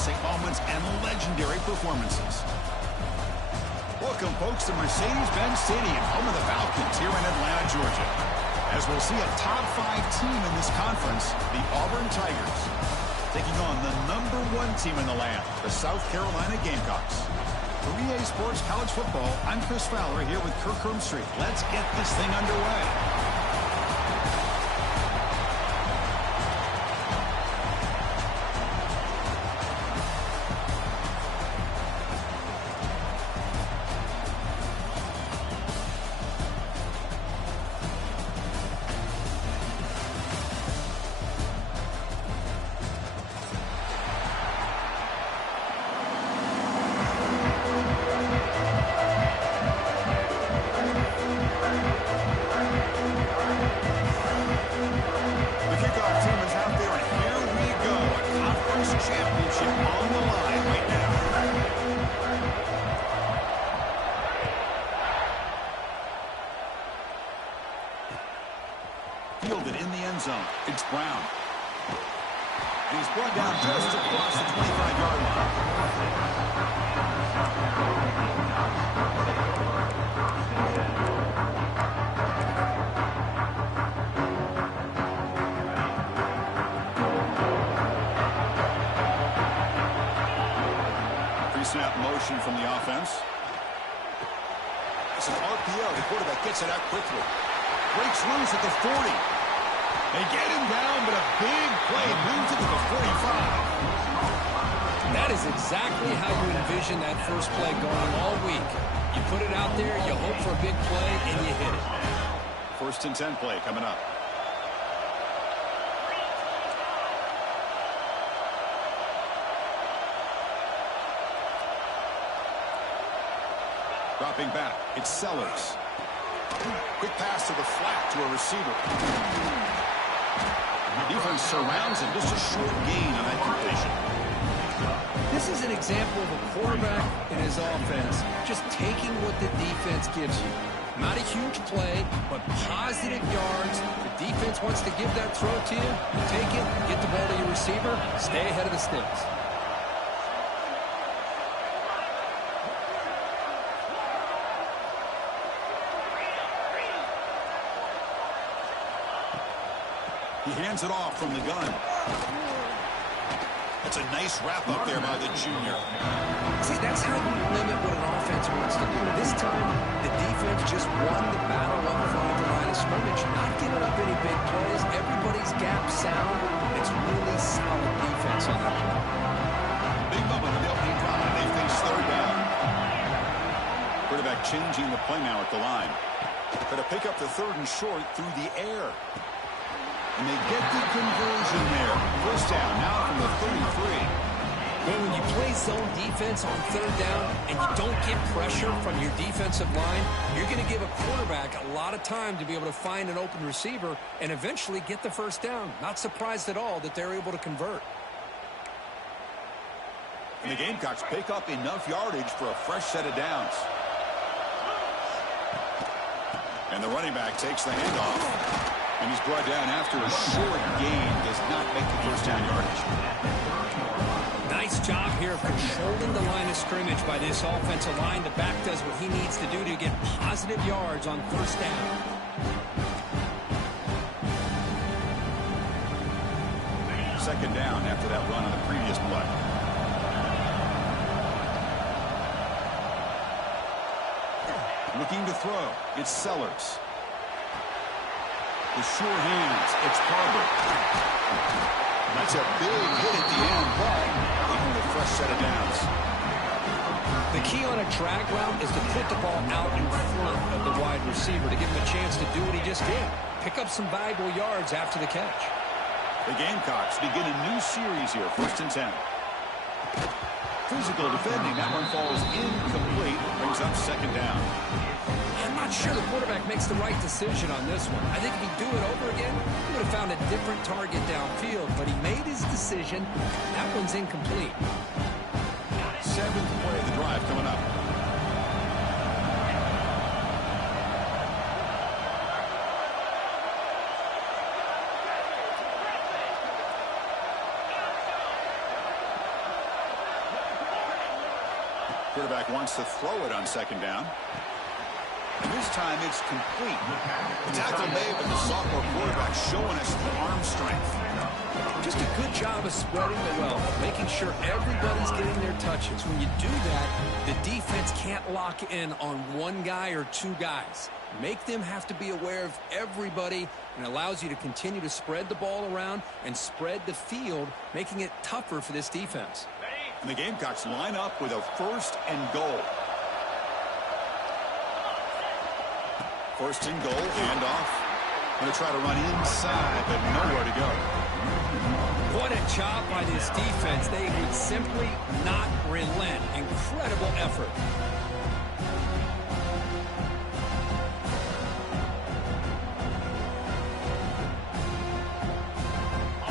classic moments and legendary performances. Welcome, folks, to Mercedes-Benz Stadium, home of the Falcons here in Atlanta, Georgia. As we'll see a top 5 team in this conference, the Auburn Tigers, taking on the #1 team in the land, the South Carolina Gamecocks. For EA Sports College Football, I'm Chris Fowler here with Kirk Herbstreit. Let's get this thing underway. Fielded in the end zone. It's Brown. And he's brought down just across the 25-yard line. Pre-snap motion from the offense. It's an RPO. The quarterback gets it out quickly. Breaks loose at the 40. They get him down, but a big play moves it to the 45. That is exactly how you envision that first play going all week. You put it out there, you hope for a big play, and you hit it. 1st and 10 play coming up. Dropping back, it's Sellers. Quick pass to the flat to a receiver. Defense surrounds him. Just a short gain on that completion. This is an example of a quarterback and his offense just taking what the defense gives you. Not a huge play, but positive yards. The defense wants to give that throw to you. You take it, get the ball to your receiver, stay ahead of the sticks. He hands it off from the gun. That's a nice wrap up there by the junior. See, that's how you limit what an offense wants to do. This time, the defense just won the battle up front of the line of scrimmage. Not giving up any big plays. Everybody's gap sound. It's really solid defense on that play. Big moment in the opening drive. They face 3rd down. Quarterback changing the play now at the line. Going to pick up the 3rd and short through the air. And they get the conversion there. 1st down now from the 33. Well, when you play zone defense on 3rd down and you don't get pressure from your defensive line, you're going to give a quarterback a lot of time to be able to find an open receiver and eventually get the 1st down. Not surprised at all that they're able to convert. And the Gamecocks pick up enough yardage for a fresh set of downs. And the running back takes the handoff. And he's brought down after a short gain. Does not make the 1st down yardage. Nice job here of controlling the line of scrimmage by this offensive line. The back does what he needs to do to get positive yards on 1st down. Second down after that run on the previous play. Looking to throw. It's Sellers. The sure hands. It's Carter. That's a big hit at the end, but leaving a fresh set of downs. The key on a drag route is to put the ball out in front of the wide receiver to give him a chance to do what he just did. Pick up some valuable yards after the catch. The Gamecocks begin a new series here. 1st and 10. Physical defending. That one falls incomplete. Brings up 2nd down. I'm not sure the quarterback makes the right decision on this one. I think if he'd do it over again, he would have found a different target downfield, but he made his decision. That one's incomplete. 7th play of the drive coming up. Quarterback wants to throw it on second down. And this time it's complete. The tackle made, but the sophomore quarterback showing us the arm strength. Just a good job of spreading the wealth, making sure everybody's getting their touches. When you do that, the defense can't lock in on one guy or two guys. Make them have to be aware of everybody, and allows you to continue to spread the ball around and spread the field, making it tougher for this defense. And the Gamecocks line up with a 1st and goal. 1st and goal, handoff. Going to try to run inside, but nowhere to go. What a job by this defense. They would simply not relent. Incredible effort.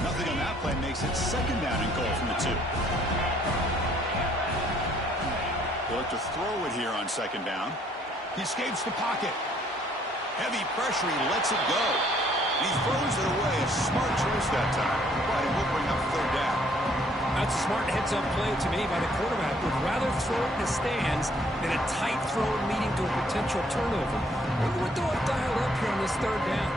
Nothing on that play makes it 2nd down and goal from the 2. They'll look to throw it here on 2nd down. He escapes the pocket. Heavy pressure, he lets it go. He throws it away. A smart choice that time. But it will bring up 3rd down. That's a smart heads-up play to me by the quarterback. Would rather throw it in the stands than a tight throw leading to a potential turnover. Wonder what they'll have dialed up here on this 3rd down.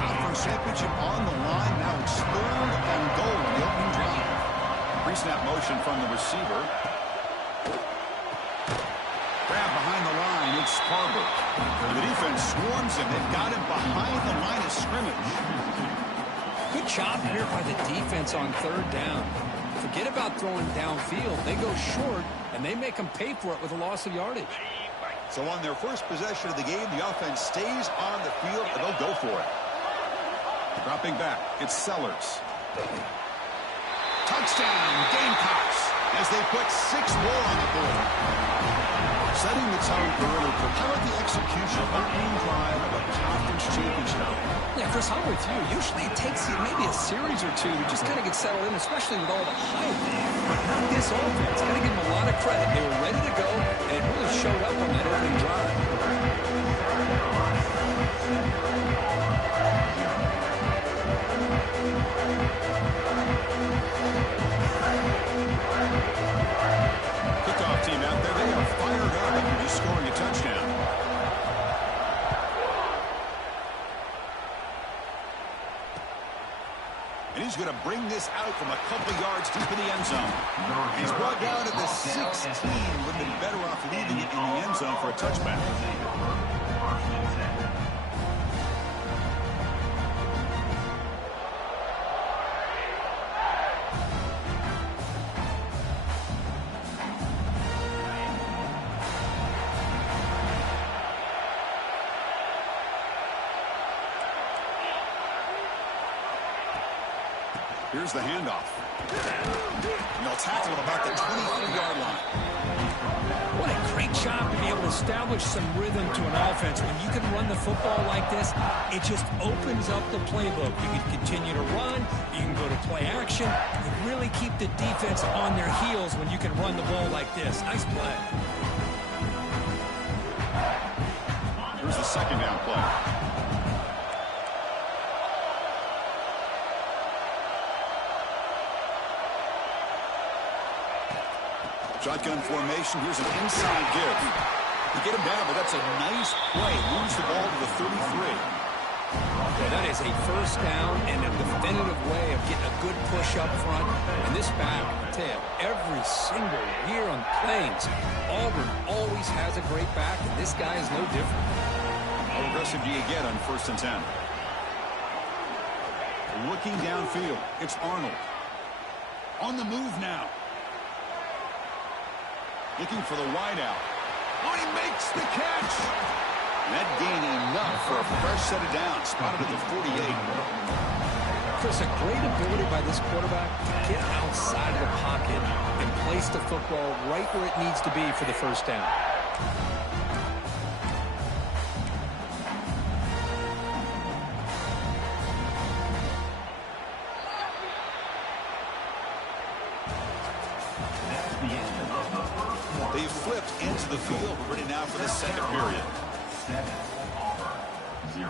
Conference championship on the line. Now it's 3rd and goal in the opening drive. Pre-snap motion from the receiver. Grab behind the line. It's Sparber. The defense swarms him. They've got him behind the line of scrimmage. Good job here by the defense on 3rd down. Forget about throwing downfield. They go short, and they make them pay for it with a loss of yardage. So on their first possession of the game, the offense stays on the field, and they'll go for it. Dropping back, it's Sellers. Touchdown, Gamecocks, as they put 6 more on the board. Setting the tone early, but how about the execution opening drive of a conference championship? Yeah, Chris, I'm with you. Usually it takes you maybe a series or two to just kind of get settled in, especially with all the hype. But not this offense. Got to give them a lot of credit. They were ready to go, and it really showed up on that opening drive. Kickoff team out there, they are fired up after just scoring a touchdown. And he's going to bring this out from a couple yards deep in the end zone. He's brought down at the 16. Would have been better off leaving it in the end zone for a touchback. Here's the handoff. And they'll tackle at about the 23-yard line. What a great job to be able to establish some rhythm to an offense. When you can run the football like this, it just opens up the playbook. You can continue to run. You can go to play action. You really keep the defense on their heels when you can run the ball like this. Nice play. Here's the 2nd down play. Shotgun formation. Here's an inside give. You get him down, but that's a nice play. Moves the ball to the 33. Yeah, that is a 1st down and a definitive way of getting a good push up front. And this back, I tell you, every single year on Plains, Auburn always has a great back, and this guy is no different. How aggressive do you get on 1st and 10? Looking downfield, it's Arnold. On the move now. Looking for the wideout. Oh, he makes the catch. That gain enough for a fresh set of downs. Spotted at the 48. Chris, a great ability by this quarterback to get outside of the pocket and place the football right where it needs to be for the 1st down. They've flipped into the field. We're ready now for the 2nd period. 7, Auburn, 0.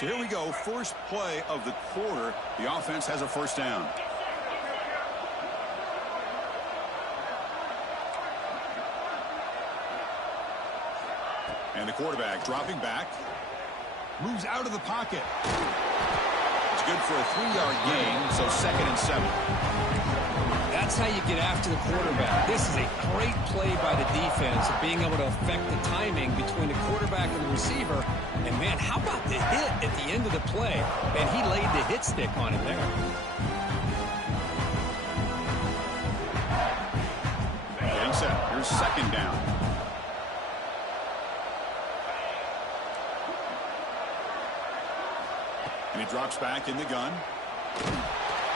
So here we go, first play of the quarter. The offense has a first down. And the quarterback dropping back. Moves out of the pocket. It's good for a 3-yard gain, so 2nd and 7. That's how you get after the quarterback. This is a great play by the defense of being able to affect the timing between the quarterback and the receiver. And, man, how about the hit at the end of the play? Man, he laid the hit stick on him there. Getting set. Here's 2nd down. And he drops back in the gun.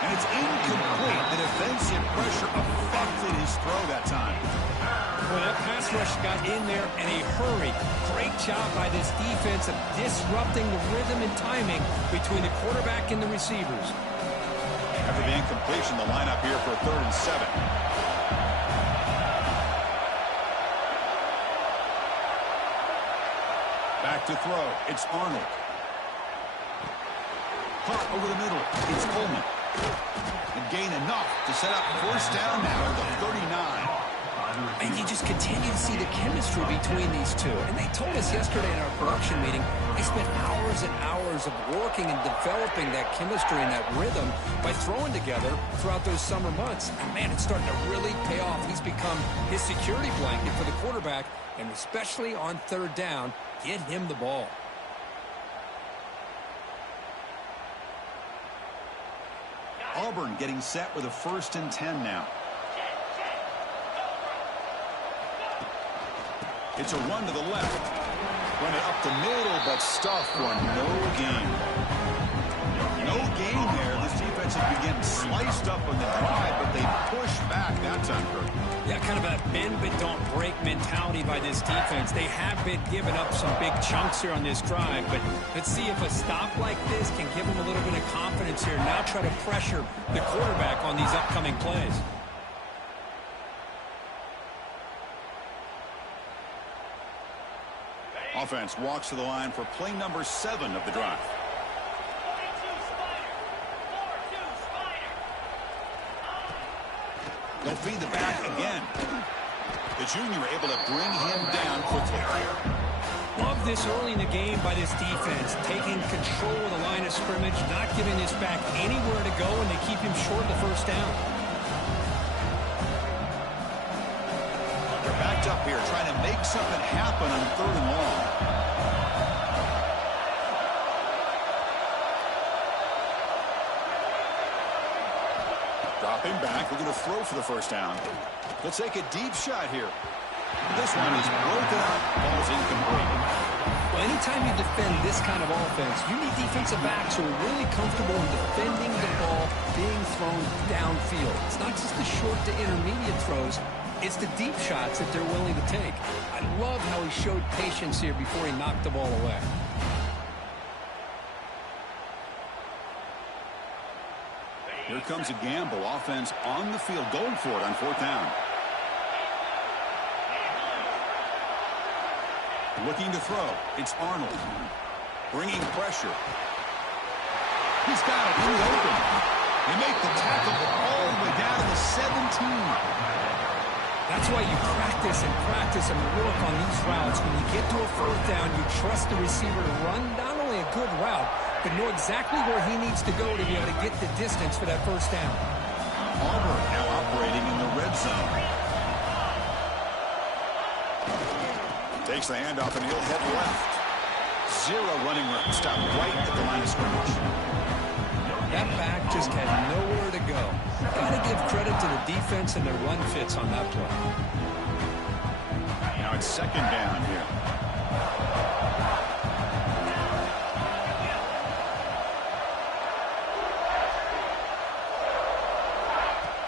And it's incomplete. The defensive pressure affected his throw that time. Well, that pass rush got in there in a hurry. Great job by this defense of disrupting the rhythm and timing between the quarterback and the receivers. After the incompletion, the lineup here for 3rd and 7. Back to throw. It's Arnold. Caught over the middle. It's Coleman. And gain enough to set up first down now at the 39. And you just continue to see the chemistry between these two. And they told us yesterday in our production meeting, they spent hours and hours of working and developing that chemistry and that rhythm by throwing together throughout those summer months. And, man, it's starting to really pay off. He's become his security blanket for the quarterback, and especially on 3rd down, get him the ball. Auburn getting set with a 1st and 10 now. It's a run to the left. Run it up the middle, but stuffed for no gain. No gain there. This defense has been getting sliced up on the drive, but they push back that time, Kirk. Yeah, kind of a bend but don't break mentality by this defense. They have been giving up some big chunks here on this drive, but let's see if a stop like this can give them a little bit of confidence here. Now try to pressure the quarterback on these upcoming plays. Offense walks to the line for play number 7 of the drive. They'll feed the back again. The junior able to bring him down quickly. Love this early in the game by this defense, taking control of the line of scrimmage, not giving this back anywhere to go, and they keep him short of the first down. They're backed up here, trying to make something happen on 3rd and long. Dropping back, we're going to throw for the first down. Let's take a deep shot here. This one is broken up, ball's incomplete. Well, anytime you defend this kind of offense, you need defensive backs who are really comfortable in defending the ball being thrown downfield. It's not just the short to intermediate throws, it's the deep shots that they're willing to take. I love how he showed patience here before he knocked the ball away. Here comes a gamble. Offense on the field, going for it on 4th down. Looking to throw. It's Arnold. Bringing pressure. He's got it in the open. They make the tackle all the way down to the 17. That's why you practice and work on these routes. When you get to a 4th down, you trust the receiver to run not only a good route, but know exactly where he needs to go to be able to get the distance for that first down. Auburn now operating in the red zone. Takes the handoff and he'll head left. 0 running room. Stop right at the line of scrimmage. That back just had nowhere to go. Got to give credit to the defense and their run fits on that play. Now it's 2nd down here.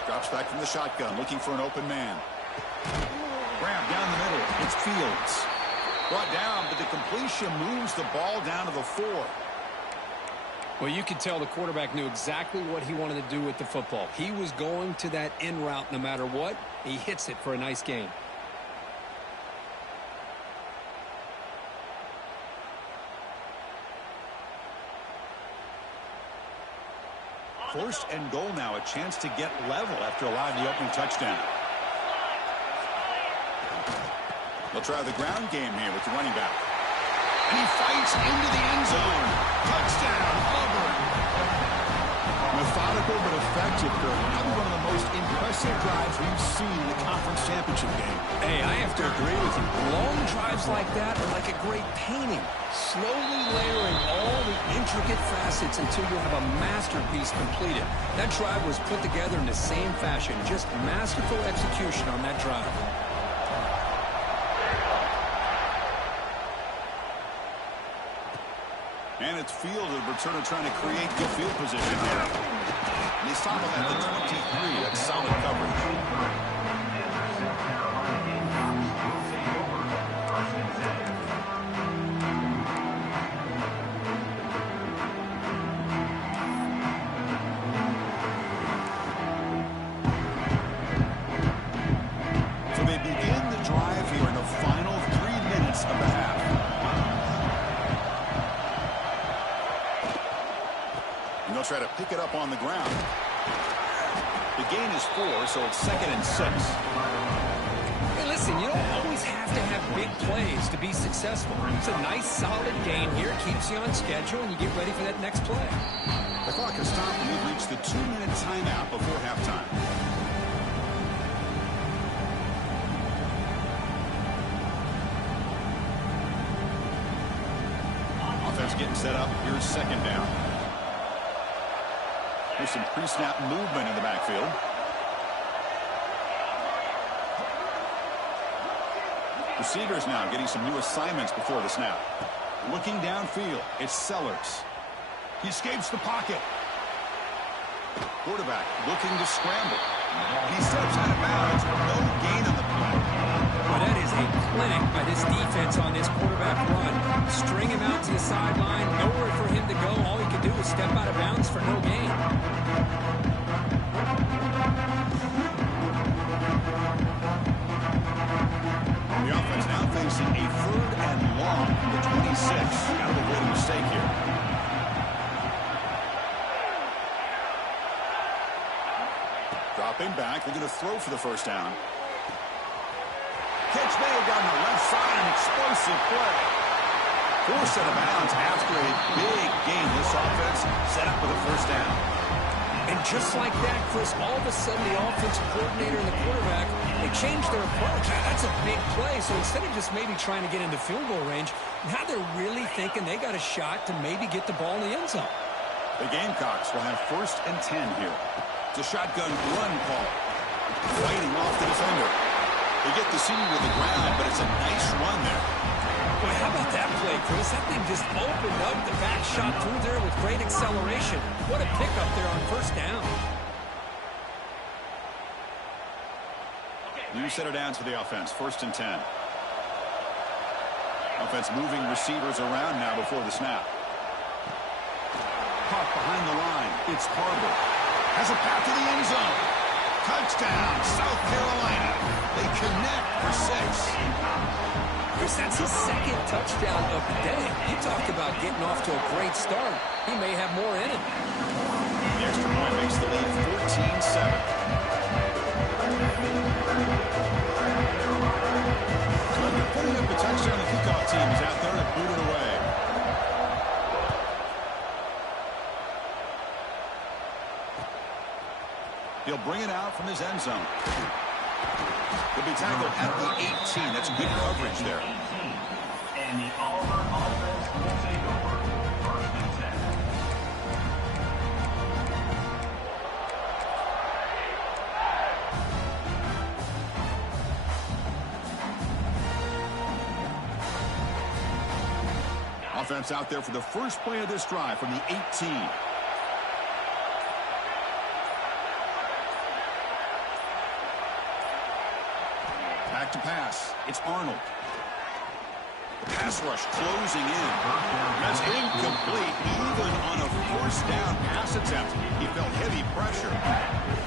Drops back from the shotgun, looking for an open man. Grab down the middle. It's Fields. Brought down, but the completion moves the ball down to the 4. Well, you could tell the quarterback knew exactly what he wanted to do with the football. He was going to that in route no matter what. He hits it for a nice gain. First and goal now, a chance to get level after allowing the opening touchdown. They'll try the ground game here with the running back. And he fights into the end zone. Touchdown, Auburn. Methodical but effective, Kirk. Probably one of the most impressive drives we've seen in the conference championship game. Hey, I have to agree with you. Long drives like that are like a great painting. Slowly layering all the intricate facets until you have a masterpiece completed. That drive was put together in the same fashion. Just masterful execution on that drive. And it's fielded. Returner trying to create good field position here. And they stop him at the 23. That's solid coverage. So they begin the drive here in the final 3 minutes of the half. They'll try to pick it up on the ground. The gain is 4, so it's 2nd and 6. Hey, listen, you don't always have to have big plays to be successful. It's a nice, solid gain here. It keeps you on schedule, and you get ready for that next play. The clock has stopped, and we've reached the 2-minute timeout before halftime. Offense getting set up. Here's 2nd down. There's some pre-snap movement in the backfield. Receivers now getting some new assignments before the snap. Looking downfield, it's Sellers. He escapes the pocket. Quarterback looking to scramble. And he steps out of bounds with no gain on the play. Well, that is a clinic by this defense on this quarterback run. String him out to the sideline, nowhere for him to go. All he can do is step out of bounds for no gain. The offense now facing a 3rd and long from the 26. Got to avoid a mistake here. Dropping back, looking to throw for the 1st down. Catch made down the left side, an explosive play. Forced out of bounds after a big gain. This offense set up with a 1st down. And just like that, Chris, all of a sudden the offensive coordinator and the quarterback, they changed their approach. That's a big play. So instead of just maybe trying to get into field goal range, now they're really thinking they got a shot to maybe get the ball in the end zone. The Gamecocks will have 1st and 10 here. It's a shotgun run call. Fighting off the defender. They get the senior to the ground, but it's a nice run there. Boy, how about that play, Chris? That thing just opened up. The back shot through there with great acceleration. What a pickup there on 1st down. New set of downs for the offense. 1st and 10. Offense moving receivers around now before the snap. Caught behind the line. It's Harbor. Has a path to the end zone. Touchdown, South Carolina. They connect for 6. Chris, that's his 2nd touchdown of the day. You talk about getting off to a great start. He may have more in him. The extra point makes the lead 14-7. So after putting up a touchdown, the kickoff team is out there to boot it away. He'll bring it out from his end zone. He'll be tackled at the 18. That's good coverage there. And the Auburn offense will take over 1st and 10. Offense out there for the first play of this drive from the 18. Back to pass. It's Arnold. The pass rush closing in. That's incomplete. Even on a 1st down pass attempt, he felt heavy pressure.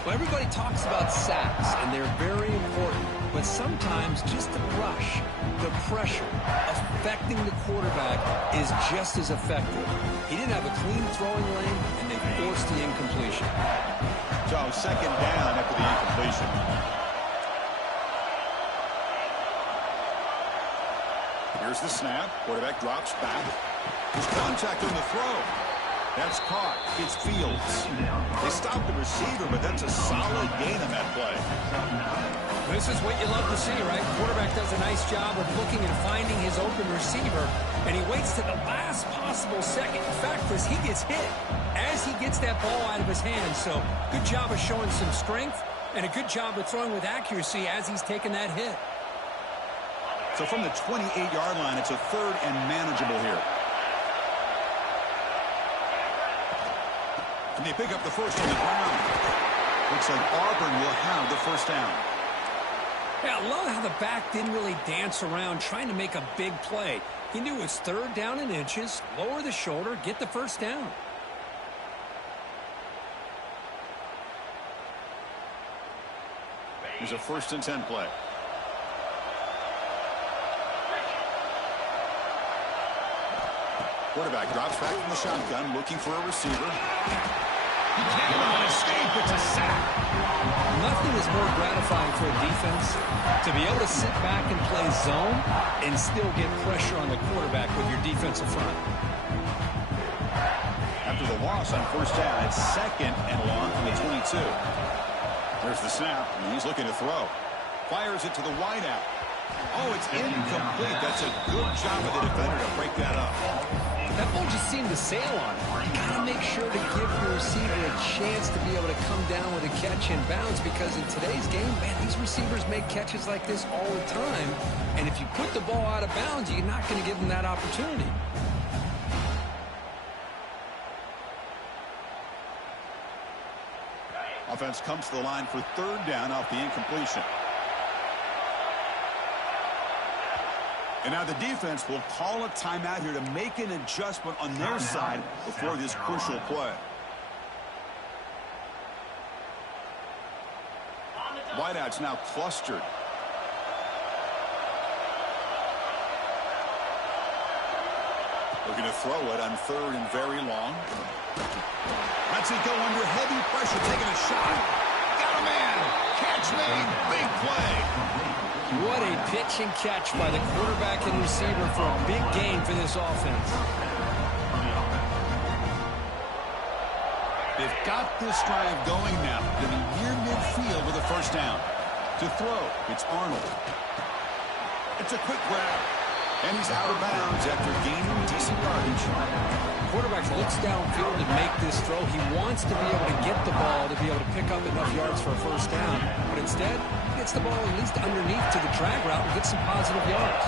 Well, everybody talks about sacks, and they're very important. but sometimes just the rush, the pressure, affecting the quarterback is just as effective. He didn't have a clean throwing lane, and they forced the incompletion. So second down after the incompletion. Here's the snap. Quarterback drops back. There's contact on the throw. That's caught. It's Fields. They stopped the receiver, but that's a solid gain on that play. This is what you love to see, right? Quarterback does a nice job of looking and finding his open receiver, and he waits to the last possible second. In fact, as he gets hit, as he gets that ball out of his hands. So good job of showing some strength, and a good job of throwing with accuracy as he's taking that hit. So from the 28-yard line, it's a third and manageable here. And they pick up the first on the ground. Looks like Auburn will have the first down. Yeah, I love how the back didn't really dance around trying to make a big play. He knew it's third down in inches, lower the shoulder, get the first down. Here's a 1st and 10 play. Quarterback drops back from the shotgun, looking for a receiver. He cannot escape. It's a sack. Nothing is more gratifying for a defense to be able to sit back and play zone and still get pressure on the quarterback with your defensive front. After the loss on first down, it's second and long from the 22. There's the snap, and he's looking to throw. Fires it to the wideout. Oh, it's incomplete. That's a good job of the defender to break that up. That ball just seemed to sail on it. You got to make sure to give your receiver a chance to be able to come down with a catch and bounce, because in today's game, man, these receivers make catches like this all the time. And if you put the ball out of bounds, you're not going to give them that opportunity. Offense comes to the line for third down off the incompletion. And now the defense will call a timeout here to make an adjustment on their side before this crucial play. Wideout's now clustered. Looking to throw it on third and very long. Lets it go under heavy pressure, taking a shot. Got a man. Catch made. Big play. What a pitch and catch by the quarterback and receiver for a big gain for this offense. They've got this drive going now. They'll be near midfield with a first down. To throw, it's Arnold. It's a quick grab. And he's out of bounds after gaining decent yardage. Quarterback looks downfield to make this throw. He wants to be able to get the ball to be able to pick up enough yards for a first down. But instead, he gets the ball at least underneath to the drag route and gets some positive yards.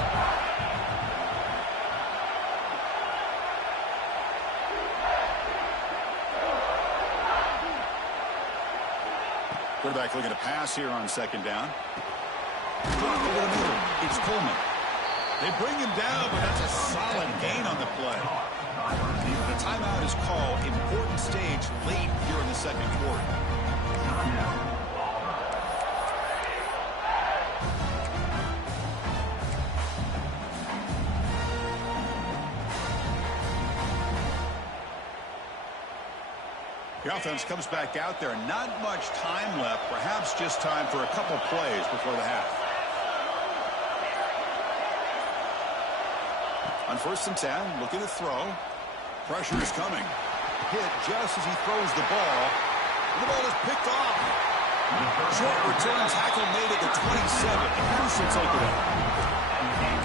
Quarterback looking to pass here on second down. Over the middle, it's Coleman. They bring him down, but that's a solid gain on the play. The timeout is called. Important stage late here in the second quarter. The offense comes back out there. Not much time left. Perhaps just time for a couple plays before the half. On 1st and 10, looking to throw. Pressure is coming. Hit just as he throws the ball. And the ball is picked off. Short return tackle made at the 27. Bruce will take it up.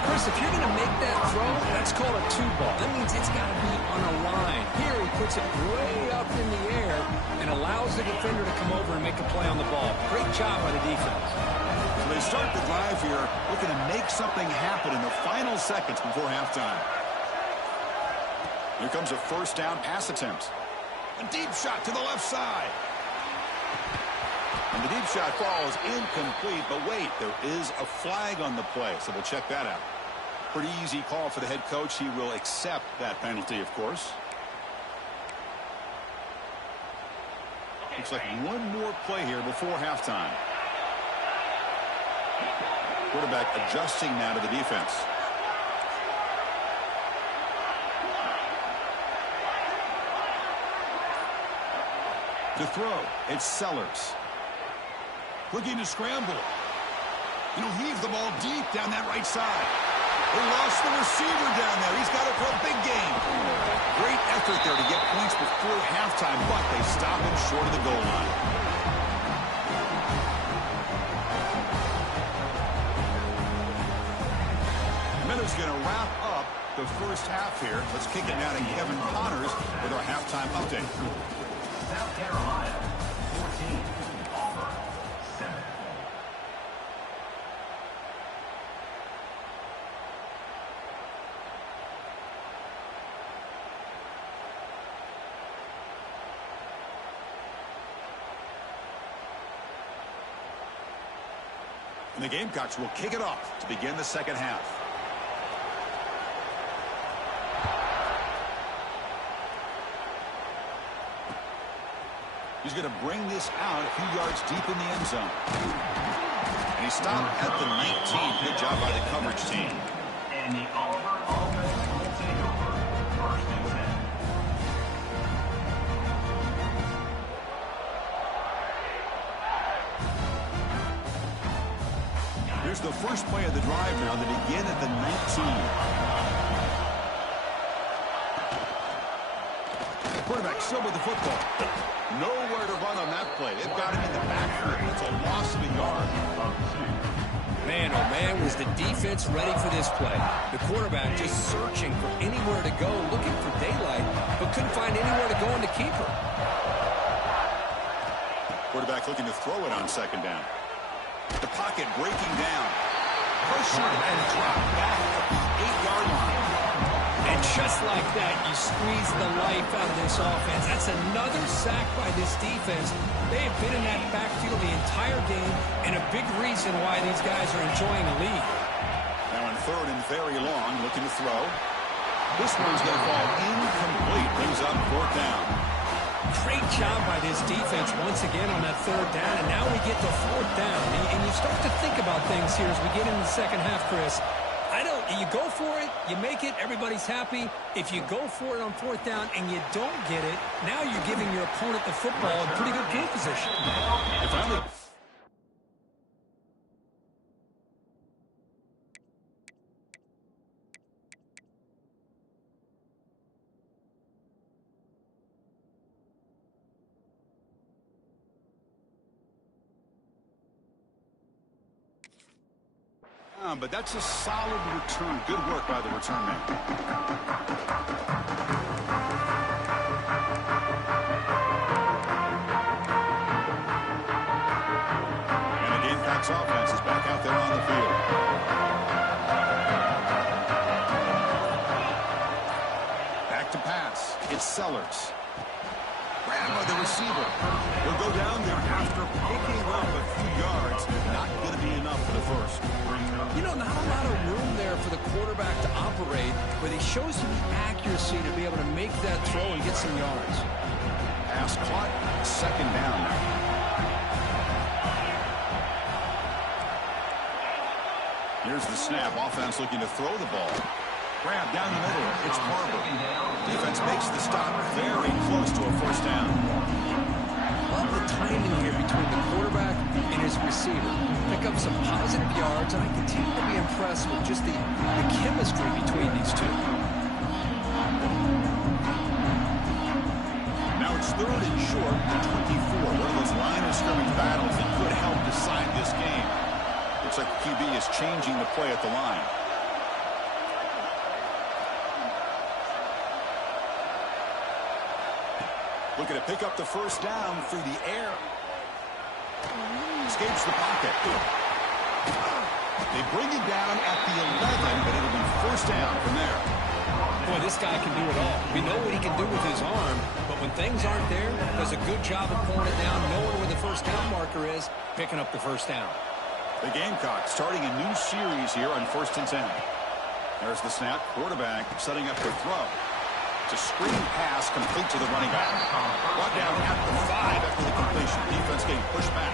Chris, if you're going to make that throw, that's called a two ball. That means it's got to be on a line. Here he puts it way up in the air and allows the defender to come over and make a play on the ball. Great job by the defense. So they start the drive here looking to make something happen in the final seconds before halftime. Here comes a first down pass attempt. A deep shot to the left side. And the deep shot falls incomplete, but wait, there is a flag on the play, so we'll check that out. Pretty easy call for the head coach. He will accept that penalty, of course. Looks like one more play here before halftime. Quarterback adjusting now to the defense. To throw, it's Sellers. Looking to scramble. And he'll heave the ball deep down that right side. They lost the receiver down there. He's got it for a big game. Great effort there to get points before halftime, but they stop him short of the goal line. Miller's going to wrap up the first half here. Let's kick it now to Kevin Connors with our halftime update. South Carolina, 14. Auburn, 7. And the Gamecocks will kick it off to begin the second half. He's going to bring this out a few yards deep in the end zone. And he stopped at the 19. Good job by the coverage team. And the Auburn offense will take over. First and 10. Here's the first play of the drive now. They begin at the 19. Quarterback still with the football. Nowhere to run on that play. They've got him in the backfield. It's a loss of a yard. Man, oh man, was the defense ready for this play. The quarterback just searching for anywhere to go, looking for daylight, but couldn't find anywhere to go in the keeper. Quarterback looking to throw it on second down. The pocket breaking down. Pressure and drop back at the 8-yard line. And just like that, you squeeze the life out of this offense. That's another sack by this defense. They have been in that backfield the entire game, and a big reason why these guys are enjoying the lead. Now on third and very long, looking to throw. This one's going to fall incomplete. Brings up fourth down. Great job by this defense once again on that third down, and now we get to fourth down. And you start to think about things here as we get into the second half, Chris. You go for it, you make it, everybody's happy. If you go for it on fourth down and you don't get it, now you're giving your opponent the football in pretty good field position. But that's a solid return. Good work by the return man. And the Gamecocks offense is back out there on the field. Back to pass. It's Sellers. Grab by the receiver. Will go down there after picking up a few yards. Not going to be enough for the first. You know, not a lot of room there for the quarterback to operate, but he shows you the accuracy to be able to make that throw and get some yards. Pass caught. Second down now. Here's the snap. Offense looking to throw the ball. Grab down the middle. It's Barber. Defense makes the stop very close to a first down. Love the timing here between the quarterback and his receiver. Pick up some positive yards, and I continue to be impressed with just the chemistry between these two. Now it's third and short at 24. One of those line of scrimmage battles that could help decide this game. Looks like the QB is changing the play at the line. Looking to pick up the first down through the air. Escapes the pocket. They bring him down at the 11, but it'll be first down from there. Boy, this guy can do it all. We know what he can do with his arm, but when things aren't there, does a good job of pulling it down, knowing where the first down marker is, picking up the first down. The Gamecocks starting a new series here on 1st and 10. There's the snap. Quarterback setting up the throw. It's a screen pass complete to the running back. Brought down at the 5 after the completion. Defense getting pushed back.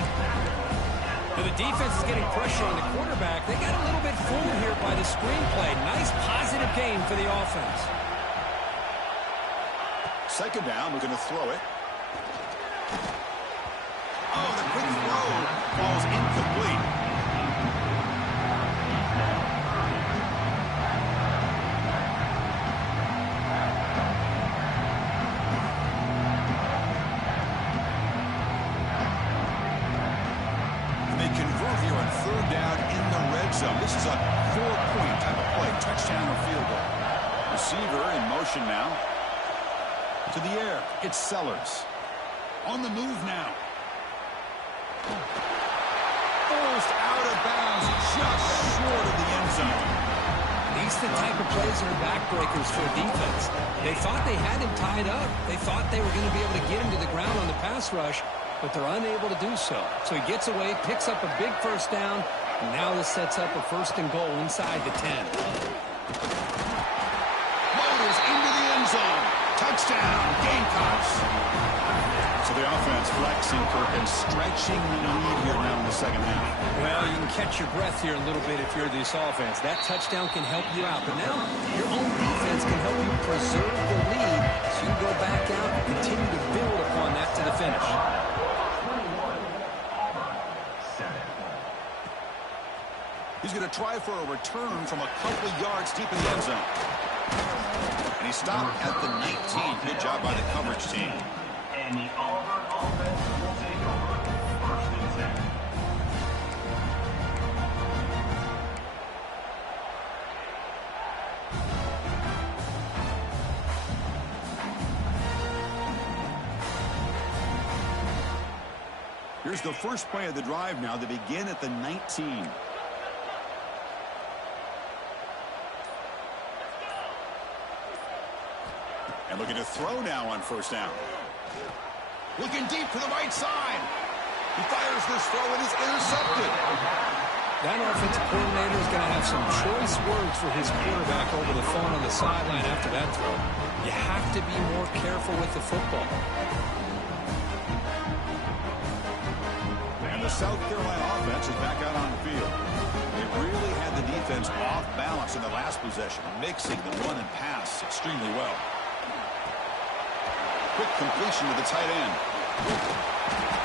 Now the defense is getting pressure on the quarterback. They got a little bit fooled here by the screenplay. Nice positive game for the offense. Second down, we're going to throw it. Oh, the quick throw falls incomplete. And they convert here on third down in the red zone. This is a 4-point type of play, touchdown or field goal. Receiver in motion now. To the air, it's Sellers. On the move now. Forced out of bounds, just short of the end zone. These are the type of plays that are backbreakers for a defense. They thought they had him tied up. They thought they were going to be able to get him to the ground on the pass rush, but they're unable to do so. So he gets away, picks up a big first down, and now this sets up a first and goal inside the 10. Motors into the end zone. Touchdown, Gamecocks. So the offense flexing, Kirk, and stretching the lead here now in the second half. Well, you can catch your breath here a little bit if you're this offense. That touchdown can help you out. But now your own defense can help you preserve the lead so you can go back out and continue to build upon that to the finish. He's going to try for a return from a couple of yards deep in the end zone. And he stopped at the 19. Good job by the coverage team. And the Auburn offense will take over first and 10. Here's the first play of the drive now. They begin at the 19. And looking to throw now on first down. Looking deep to the right side. He fires this throw and is intercepted. That offensive coordinator is going to have some choice words for his quarterback over the phone on the sideline after that throw. You have to be more careful with the football. And the South Carolina offense is back out on the field. They really had the defense off balance in the last possession, mixing the run and pass extremely well. Quick completion to the tight end.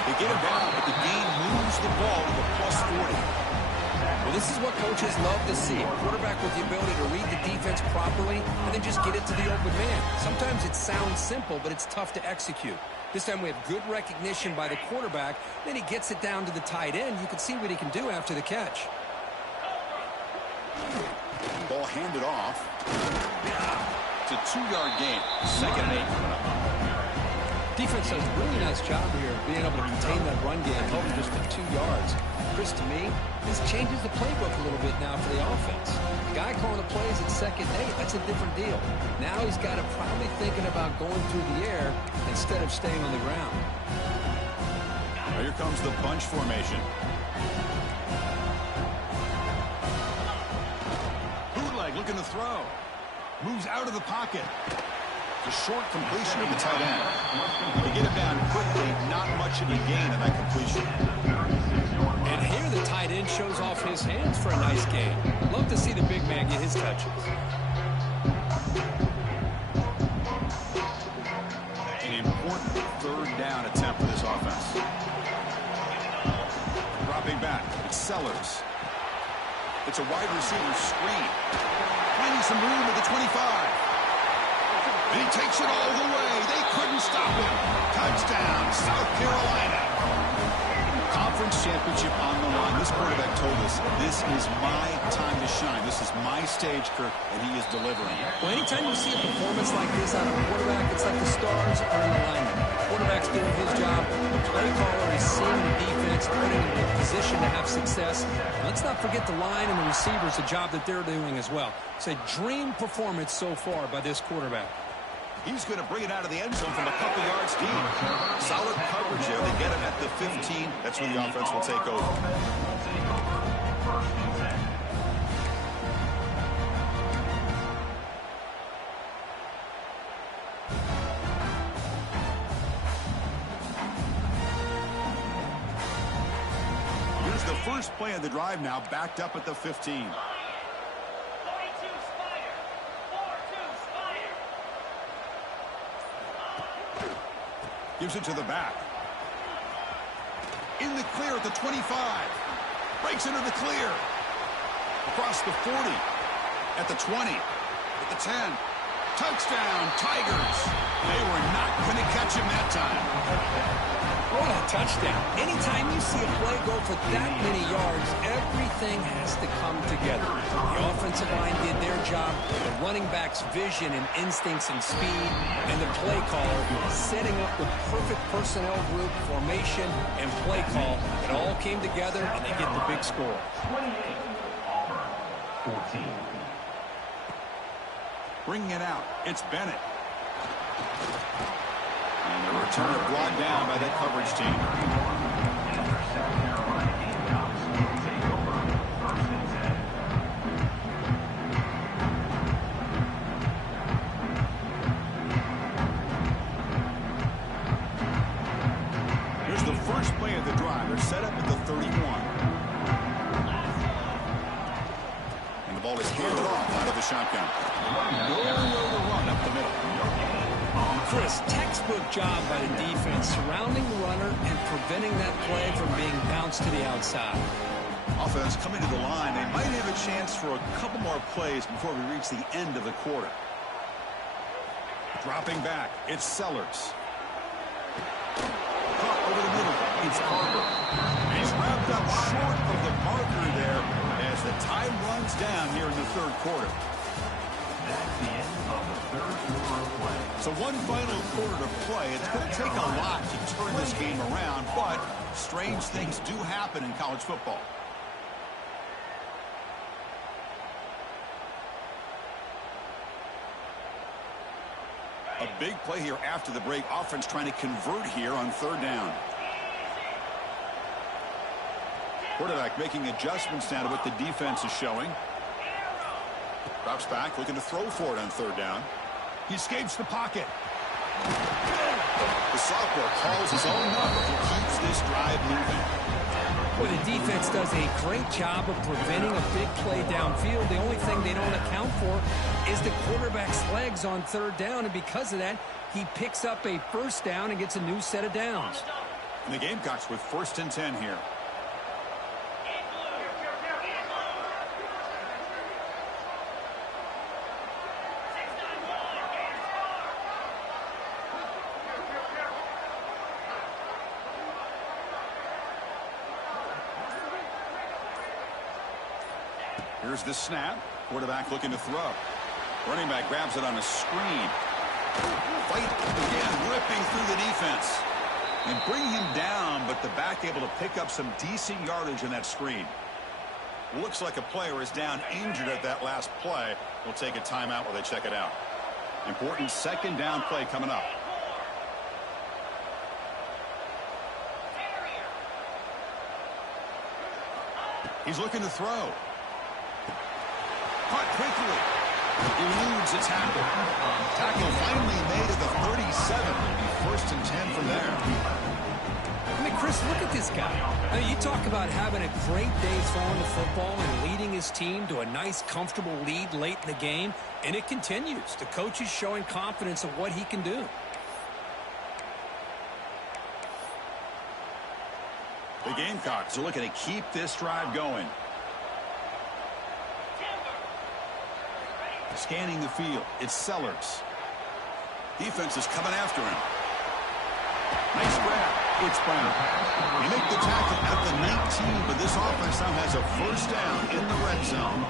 They get him down, but the gain moves the ball to the +40. Well, this is what coaches love to see. A quarterback with the ability to read the defense properly and then just get it to the open man. Sometimes it sounds simple, but it's tough to execute. This time we have good recognition by the quarterback. Then he gets it down to the tight end. You can see what he can do after the catch. Ball handed off. It's a 2-yard gain. Second and 8 coming up. Defense does a really nice job here of being able to contain that run game, helping just for 2 yards. Chris, to me, this changes the playbook a little bit now for the offense. The guy calling the plays at second and 8, that's a different deal. Now he's got to probably thinking about going through the air instead of staying on the ground. Now here comes the bunch formation. Bootleg looking to throw. Moves out of the pocket. It's a short completion of the tight end. They get it down quickly, not much of a gain in that completion. And here the tight end shows off his hands for a nice gain. Love to see the big man get his touches. An important third down attempt for this offense. Dropping back, it's Sellers. It's a wide receiver screen. Finding some room at the 25. And he takes it all the way. They couldn't stop him. Touchdown, South Carolina. Conference championship on the line. This quarterback told us, this is my time to shine. This is my stage, Kirk, and he is delivering. Well, anytime you see a performance like this out of a quarterback, it's like the stars are in alignment. The quarterback's doing his job. The play caller is seeing the defense, putting him in a position to have success. Let's not forget the line and the receivers, the job that they're doing as well. It's a dream performance so far by this quarterback. He's going to bring it out of the end zone from a couple yards deep. Solid coverage there. They get him at the 15. That's when the offense will take over. Here's the first play of the drive now, backed up at the 15. Gives it to the back. In the clear at the 25. Breaks into the clear. Across the 40. At the 20. At the 10. Touchdown, Tigers. They were not going to catch him that time. What a touchdown. Anytime you see a play go for that many yards, everything has to come together. The offensive line did their job, the running back's vision and instincts and speed, and the play caller setting up the perfect personnel group, formation, and play call. It all came together, and they get the big score. 28, Auburn, 14. Bringing it out, it's Bennett. And the return brought down by that coverage team. Here's the first play of the drive. They're set up at the 31. And the ball is handed off out of the shotgun. Nowhere to run up the middle. Chris, textbook job by the defense surrounding the runner and preventing that play from being bounced to the outside. Offense coming to the line. They might have a chance for a couple more plays before we reach the end of the quarter. Dropping back, it's Sellers. Caught over the middle, it's Carter. He's wrapped up short of the marker there as the time runs down here in the third quarter. That's the end of the third quarter of play. So one final quarter to play. It's going to take a lot to turn this game around, but strange things do happen in college football. A big play here after the break. Offense trying to convert here on third down. Quarterback making adjustments now to what the defense is showing. Drops back, looking to throw for it on third down. He escapes the pocket. The sophomore calls his own number. He keeps this drive moving. Well, the defense does a great job of preventing a big play downfield. The only thing they don't account for is the quarterback's legs on third down, and because of that, he picks up a first down and gets a new set of downs. And the Gamecocks with 1st and 10 here. Here's the snap. Quarterback looking to throw. Running back grabs it on a screen. Fight again, ripping through the defense. And bring him down, but the back able to pick up some decent yardage in that screen. Looks like a player is down injured at that last play. We'll take a timeout while they check it out. Important second down play coming up. He's looking to throw. Caught quickly. Eludes a tackle. Tackle finally made at the 37. It'll be 1st and 10 from there. I mean, Chris, look at this guy. I mean, you talk about having a great day throwing the football and leading his team to a nice, comfortable lead late in the game, and it continues. The coach is showing confidence of what he can do. The Gamecocks are looking to keep this drive going. Scanning the field, it's Sellers. Defense is coming after him. Nice grab. It's Brown. They make the tackle at the 19, but this offense now has a first down in the red zone.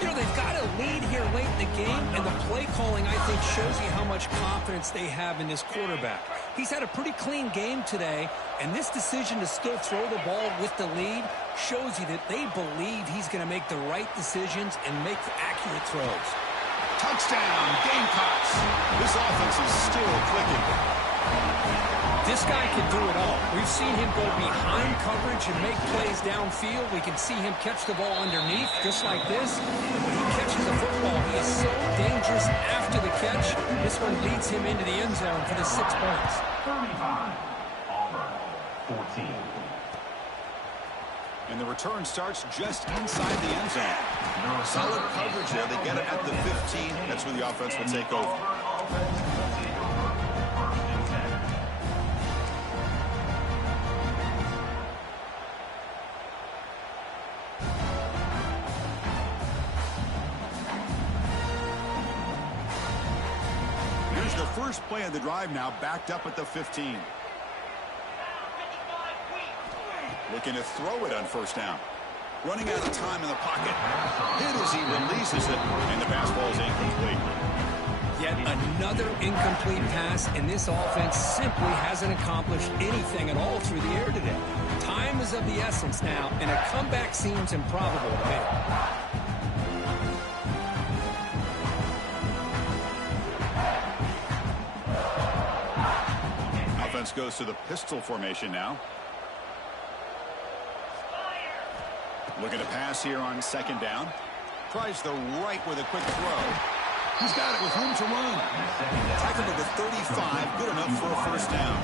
You know, they've got a lead here late in the game, and the play calling, I think, shows you how much confidence they have in this quarterback. He's had a pretty clean game today, and this decision to still throw the ball with the lead shows you that they believe he's going to make the right decisions and make accurate throws. Touchdown, Gamecocks. This offense is still clicking. This guy can do it all. We've seen him go behind coverage and make plays downfield. We can see him catch the ball underneath, just like this. When he catches the football, he is so dangerous after the catch. This one leads him into the end zone for the 6 points. 35, Auburn, 14. And the return starts just inside the end zone. Solid coverage there. They get it at the 15. That's where the offense will take over. Here's the first play of the drive now, backed up at the 15. Looking to throw it on first down. Running out of time in the pocket. Hit as he releases it, and the pass ball is incomplete. Yet another incomplete pass, and this offense simply hasn't accomplished anything at all through the air today. Time is of the essence now, and a comeback seems improbable to me. Offense goes to the pistol formation now. Looking to pass here on second down. Tries the right with a quick throw. He's got it with room to run. Tackled at the 35. Good enough for a first down.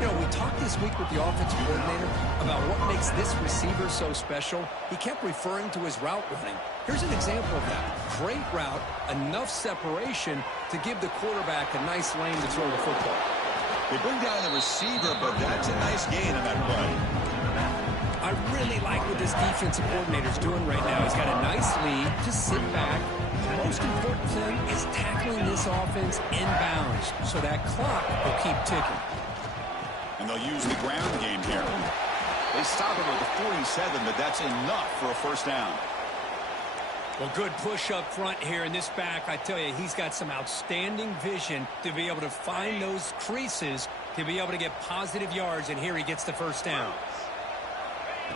You know, we talked this week with the offensive coordinator about what makes this receiver so special. He kept referring to his route running. Here's an example of that. Great route, enough separation to give the quarterback a nice lane to throw the football. They bring down the receiver, but that's a nice gain on that play. I really like what this defensive coordinator is doing right now. He's got a nice lead. Just sit back. The most important thing is tackling this offense inbounds so that clock will keep ticking. And they'll use the ground game here. They stop him at the 47, but that's enough for a first down. Well, good push up front here in this back. I tell you, he's got some outstanding vision to be able to find those creases, to be able to get positive yards, and here he gets the first down.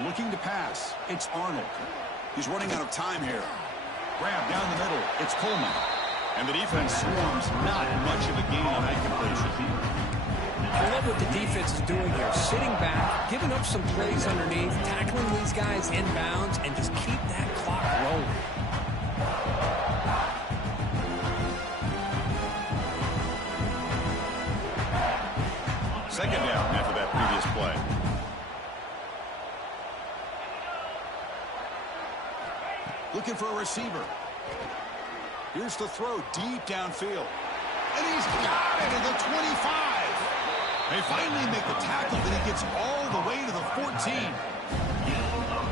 Looking to pass. It's Arnold. He's running out of time here. Grab down the middle. It's Coleman. And the defense swarms. Not much of a gain on that completion. I love what the defense is doing here. Sitting back, giving up some plays underneath, tackling these guys inbounds, and just keep that clock rolling. Second down after that previous play. Looking for a receiver. Here's the throw deep downfield. And he's got it at the 25. They finally make the tackle, but he gets all the way to the 14.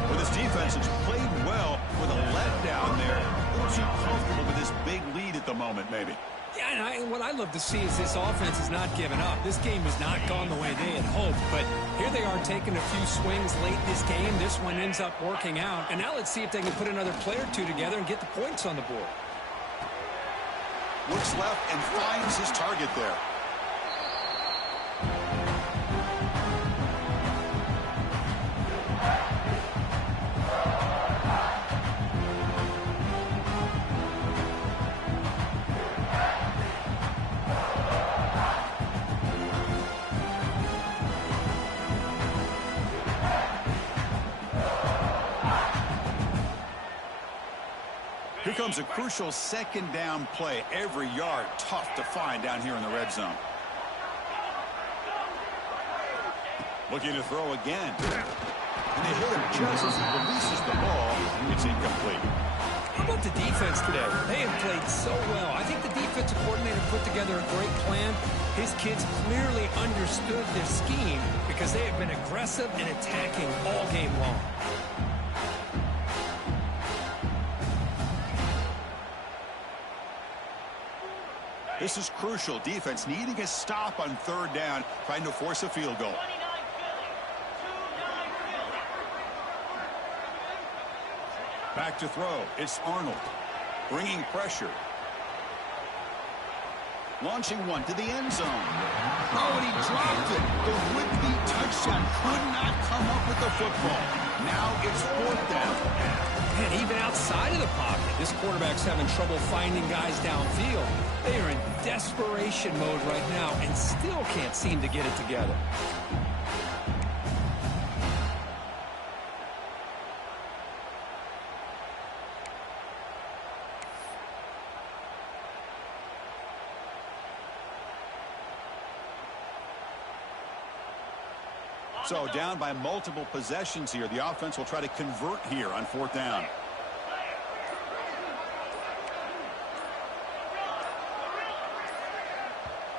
But his defense has played well with a letdown there. A little too comfortable with this big lead at the moment, maybe. Yeah, and what I love to see is this offense is not giving up. This game has not gone the way they had hoped, but here they are taking a few swings late this game. This one ends up working out, and now let's see if they can put another play or two together and get the points on the board. Looks left and finds his target there. Here comes a crucial second down play. Every yard tough to find down here in the red zone. Looking to throw again. And they hit him just as he releases the ball. It's incomplete. How about the defense today? They have played so well. I think the defensive coordinator put together a great plan. His kids clearly understood their scheme because they have been aggressive and attacking all game long. This is crucial. Defense needing a stop on third down, trying to force a field goal. Back to throw. It's Arnold. Bringing pressure. Launching one to the end zone. Oh, and he dropped it. The would-be touchdown could not come up with the football. Now it's fourth down. And even outside of the pocket, this quarterback's having trouble finding guys downfield. They are in desperation mode right now and still can't seem to get it together. So down by multiple possessions here. The offense will try to convert here on 4th down.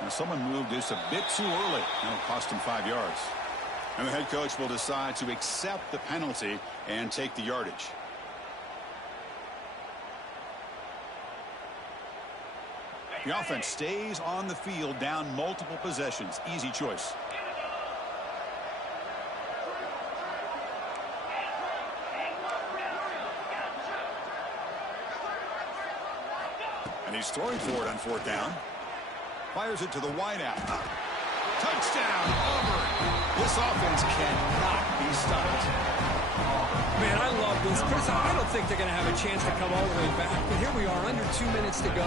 Now someone moved this a bit too early. That'll cost him 5 yards. And the head coach will decide to accept the penalty and take the yardage. The offense stays on the field down multiple possessions. Easy choice. And he's throwing for it on 4th down. Fires it to the wideout. Touchdown, Auburn. This offense cannot be stopped. Man, I love this because I don't think they're going to have a chance to come all the way back. But here we are, under 2 minutes to go,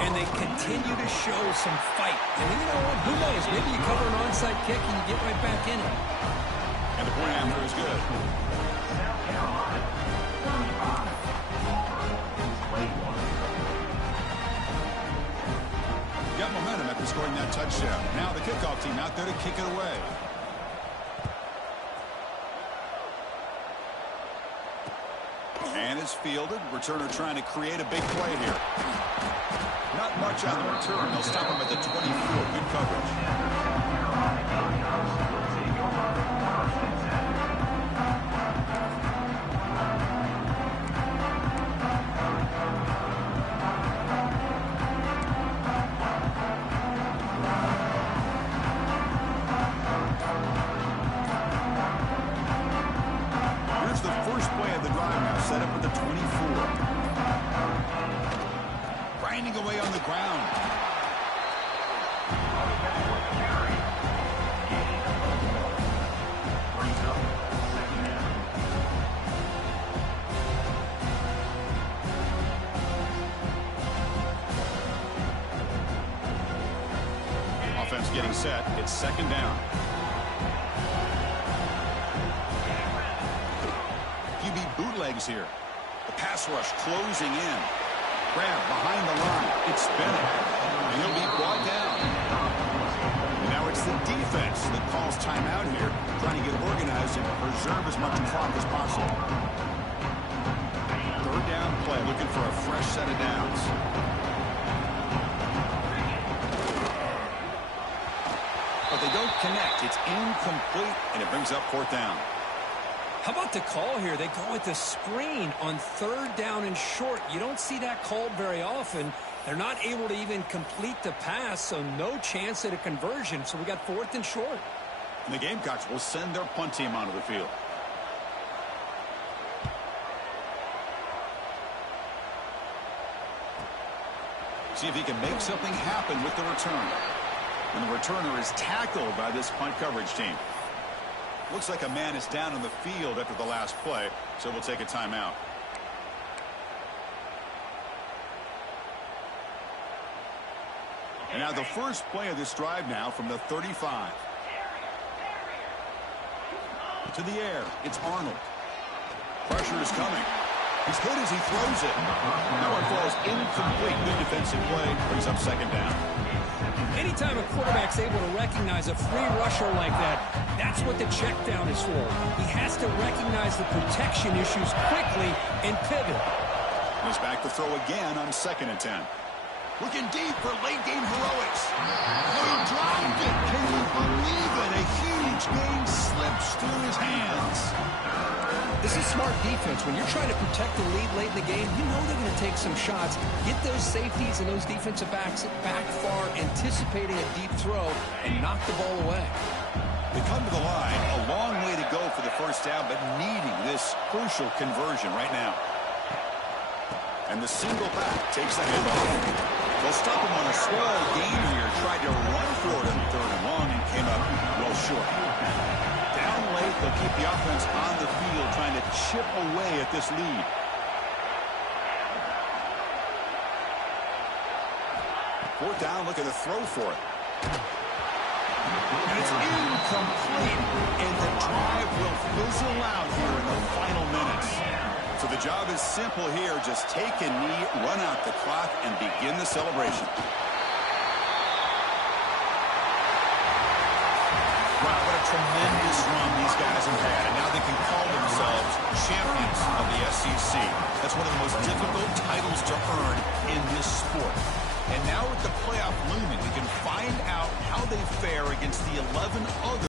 and they continue to show some fight. And you know what? Who knows? Maybe you cover an onside kick and you get right back in it. And the point after is good. South Carolina, 35. Auburn's played one. Got momentum after scoring that touchdown. Now the kickoff team out there to kick it away. And it's fielded. Returner trying to create a big play here. Not much on the return. They'll stop him at the 24. Good coverage. Will take over 1st and 10. Here's the first play of the drive now. Set up at the 24. Grinding away on the ground. Brings up 2nd down. Offense getting set. It's 2nd down. QB bootlegs here. The pass rush closing in. Grab behind the line. It's spinning. And he'll be brought down. And now it's the defense that calls timeout here, trying to get organized and preserve as much clock as possible. 3rd down play, looking for a fresh set of downs. But they don't connect. It's incomplete, and it brings up 4th down. How about the call here? They go with the screen on 3rd down and short. You don't see that called very often. They're not able to even complete the pass, so no chance at a conversion. So we got 4th and short. And the Gamecocks will send their punt team onto the field. See if he can make something happen with the return. And the returner is tackled by this punt coverage team. Looks like a man is down on the field after the last play, so we'll take a timeout. And now the first play of this drive now from the 35. To the air, it's Arnold. Pressure is coming. He's hit as he throws it. That one falls incomplete. Good defensive play. Brings up 2nd down. Anytime a quarterback's able to recognize a free rusher like that, that's what the check down is for. He has to recognize the protection issues quickly and pivot. He's back to throw again on 2nd and 10. Looking deep for late game heroics. Oh, he dropped it. Can you believe it? A huge gain slips through his hands. This is smart defense. When you're trying to protect the lead late in the game, you know they're going to take some shots. Get those safeties and those defensive backs back far, anticipating a deep throw, and knock the ball away. They come to the line. A long way to go for the 1st down, but needing this crucial conversion right now. And the single back takes the handoff. They'll stop him on a small gain here. Tried to run for it on 3rd and long and came up well short. Down late, they'll keep the offense on the field trying to chip away at this lead. Fourth down, look at the throw for it. And it's incomplete. And the drive will fizzle out here in the final minutes. So the job is simple here. Just take a knee, run out the clock, and begin the celebration. Wow, what a tremendous run these guys have had, and now they can call themselves champions of the SEC. That's one of the most difficult titles to earn in this sport. And now with the playoff looming, we can find out how they fare against the 11 other